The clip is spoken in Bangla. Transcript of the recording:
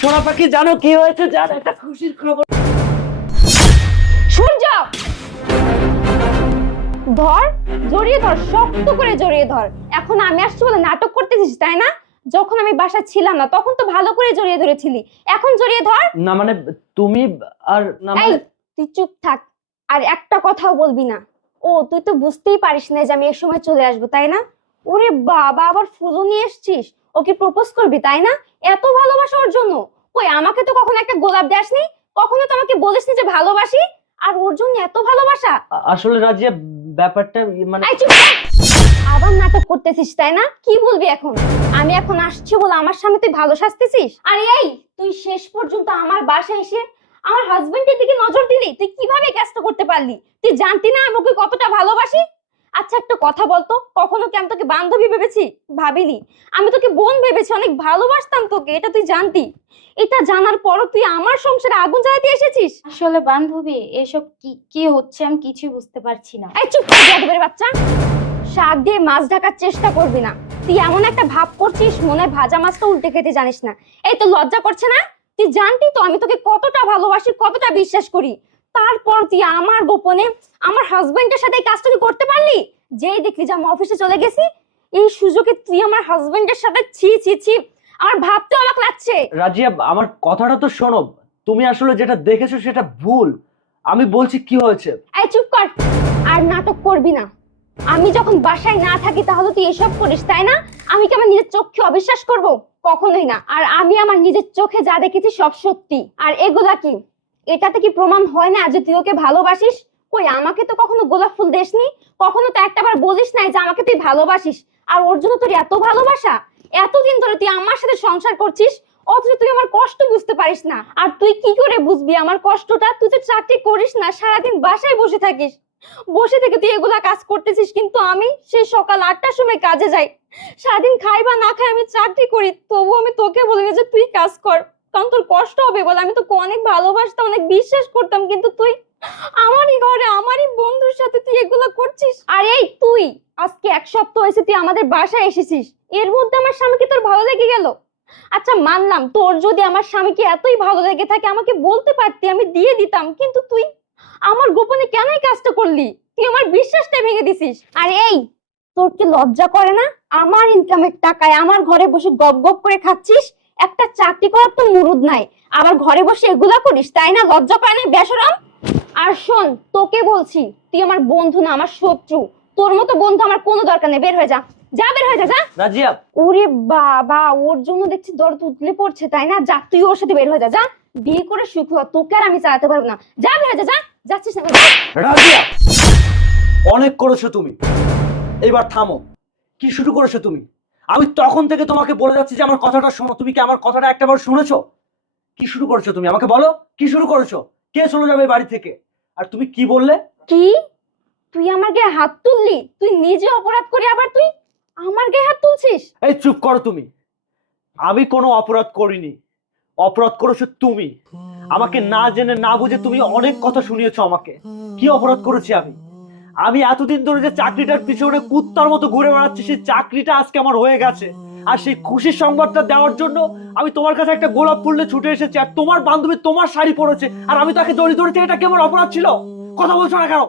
সোনা পাখি জানো কি হয়েছে? জানো একটা খুশির খবর। সূর্য! ধর জড়িয়ে ধর শক্ত করে জড়িয়ে ধর। এখন আমি আসছি বলে নাটক করতেছিস তাই না? যখন আমি বাসা ছিলাম না তখন তো ভালো করে জড়িয়ে ধরেছিলি। এখন জড়িয়ে ধর। না মানে তুমি আর না মানে তুই চুপ থাক। আর একটা কথাও বলবি না। ও তুই তো বুঝতেই পারিস না যে আমি এই সময় চলে আসব তাই না? ওরে বাবা আবার ফুলও নিয়ে এসছিস। ওকে প্রপোজ করবি তাই না? এত ভালোবাসা ওর জন্য। কই আমাকে তো কখনো একটা গোলাপ দেসনি কখনো তো আমাকে বলিসনি যে ভালোবাসি? আর ওর জন্য এত ভালোবাসা। আসলে রাজিয়া ব্যাপারটা মানে। আবার নাটক করতেছিস তাই না? কি বলবি এখন? আমি এখন আসছি বলে আমার সামনে তুই ভালো সাজতেছিস? আরে এই তুই শেষ পর্যন্ত আমার বাসায় এসে আমার হাজবেন্ডের দিকে নজর দিলি? তুই কীভাবে কাজটা করতে পারলি? তুই জানতি না আমি ওকে কতটা ভালোবাসি? আচ্ছা একটা কথা বলতো? কখনো কি আমি তোকে বান্ধবী ভেবেছি? ভাবিনি। আমি তোকে বোন ভেবেছি অনেক ভালোবাসতাম তোকে এটা তুই জানতি। এটা জানার পরও তুই আমার সংসারে আগুন জ্বালাতে এসেছিস? আসলে বান্ধবী এসব কি কি হচ্ছে আমি কিছুই বুঝতে পারছি না। এই চুপ কর যাদবের বাচ্চা। শাক দিয়ে মাছ ঢাকার চেষ্টা করবি না। তুই এমন একটা ভাব করছিস মনে হয় ভাজা মাছটা উল্টে খেতে জানিস না। এই তো লজ্জা করছে না? তুই জানতি তো আমি তোকে কতটা ভালোবাসি কতটা বিশ্বাস করি। তারপর তুই আমার গোপনে আমার হাজবেন্ডের সাথে এই কাজটা তুই করতে পারলি? যেই দেখলি যে আমি অফিসে চলে গেছি এই সুযোগে তুই আমার হাজবেন্ডের সাথে ছি ছি ছি আমার ভাবতে অবাক লাগছে। রাজিয়া আমার কথাটা তো শোনো তুমি আসলে যেটা দেখেছ সেটা ভুল। আমি বলছি কি হয়েছে? এই চুপ কর আর নাটক করবি না। আমি যখন বাসায় না থাকি তাহলে তুই এসব করিস তাই না? আমি কি আমার নিজের চোখকে অবিশ্বাস করব? কখনোই না। আর আমি আমার নিজের চোখে যা দেখেছি সব সত্যি। আর এগুলা কি? এটাতে কি প্রমাণ হয় না যে তুই ওকে ভালোবাসিস? কই, আমাকে তো কখনো গোলাপ ফুল দেসনি? কখনো তো একটাবার বলিস নাই যে আমাকে তুই ভালোবাসিস। আর ওর জন্য তোর এত ভালোবাসা? এতদিন ধরে তুই আমার সাথে সংসার করছিস? অথচ তুই আমার কষ্ট বুঝতে পারিস না। আর তুই কি করে বুঝবি আমার কষ্টটা? তুই তো চাকরি করিস না, সারাদিন বাসায় বসে থাকিস। বসে থেকে তুই এগুলা কাজ করতেছিস, কিন্তু আমি সেই সকাল আটটার সময় কাজে যাই। সারাদিন খাই বা না খাই আমি চাকরি করি তবু আমি তোকে বলি না যে তুই কাজ কর। কারণ তোর কষ্ট হবে বলে। আমি তোকে অনেক ভালোবাসতাম, অনেক বিশ্বাস করতাম, কিন্তু তুই আমারই ঘরে, আমারই বন্ধুর সাথে তুই এগুলো করছিস। আর এই তুই, আজকে এক সপ্তাহ হয়েছে তুই আমাদের বাসায় এসেছিস। এর মধ্যে আমার স্বামীকে তোর ভালো লেগে গেল? আচ্ছা মানলাম, তোর যদি আমার স্বামীকে এতই ভালো লেগে থাকে, আমাকে বলতে পারতি, আমি দিয়ে দিতাম, কিন্তু তুই আমার গোপনে কেন এই কাজটা করলি? তুই আমার বিশ্বাসটা ভেঙে দিছিস। আর এই, তোর কি লজ্জা করে না? আমার ইনকামের টাকায় আমার ঘরে বসে গপ গপ করে খাচ্ছিস? একটা চাকরি করার তো মুরুদ নাই। আবার ঘরে বসে এগুলা করিস তাই না? লজ্জা করে না বেসরম আর শোন তোকে বলছি তুই আমার বন্ধু না আমার শত্রু। তোর মতো বন্ধু আমার কোনো দরকার নেই বের হয়ে যা। যা বের হয়ে যা যা। রাজিয়া ওরে বাবা ওর জন্য দেখছি দরদ উতলে পড়ছে তাই না? যা তুই ওর সাথে বের হয়ে যা যা। বিয়ে করে সুখ হ, তোকে আর আমি চালাতে পারব না। যা বের হয়ে যা যা। যাচ্ছিস না রাজিয়া অনেক করেছ তুমি। এবার থামো। কি শুরু করেছ তুমি? আমি তখন থেকে তোমাকে বলে যাচ্ছি যে আমার কথাটা শোনো। তুমি কি আমার কথাটা একটাবার শুনেছো? কি শুরু করেছ তুমি? আমাকে বলো কি শুরু করেছ? কে চলে যাবে বাড়ি থেকে? আর তুমি কি বললে? কি? তুই আমার গায়ে হাত তুললি? তুই নিজে অপরাধ করে আবার তুই আমার গায়ে হাত তুলছিস? এই চুপ করো তুমি। আমি কোনো অপরাধ করিনি। অপরাধ করেছ তুমি। আমাকে না জেনে না বুঝে তুমি অনেক কথা শুনিয়েছো আমাকে। কি অপরাধ করেছি আমি? আমি এতদিন ধরে যে চাকরিটার পিছনে কুত্তার মতো ঘুরে বেড়াচ্ছি, সেই চাকরিটা আজকে আমার হয়ে গেছে। আর সেই খুশির সংবাদটা দেওয়ার জন্য আমি তোমার কাছে একটা গোলাপ ফুললে ছুটে এসেছি, আর তোমার বান্ধবী তোমার শাড়ি পরেছে, আর আমি তাকে দড়ি ধরেছি, এটা কেমন অপরাধ ছিল? কথা বলছো না কেন?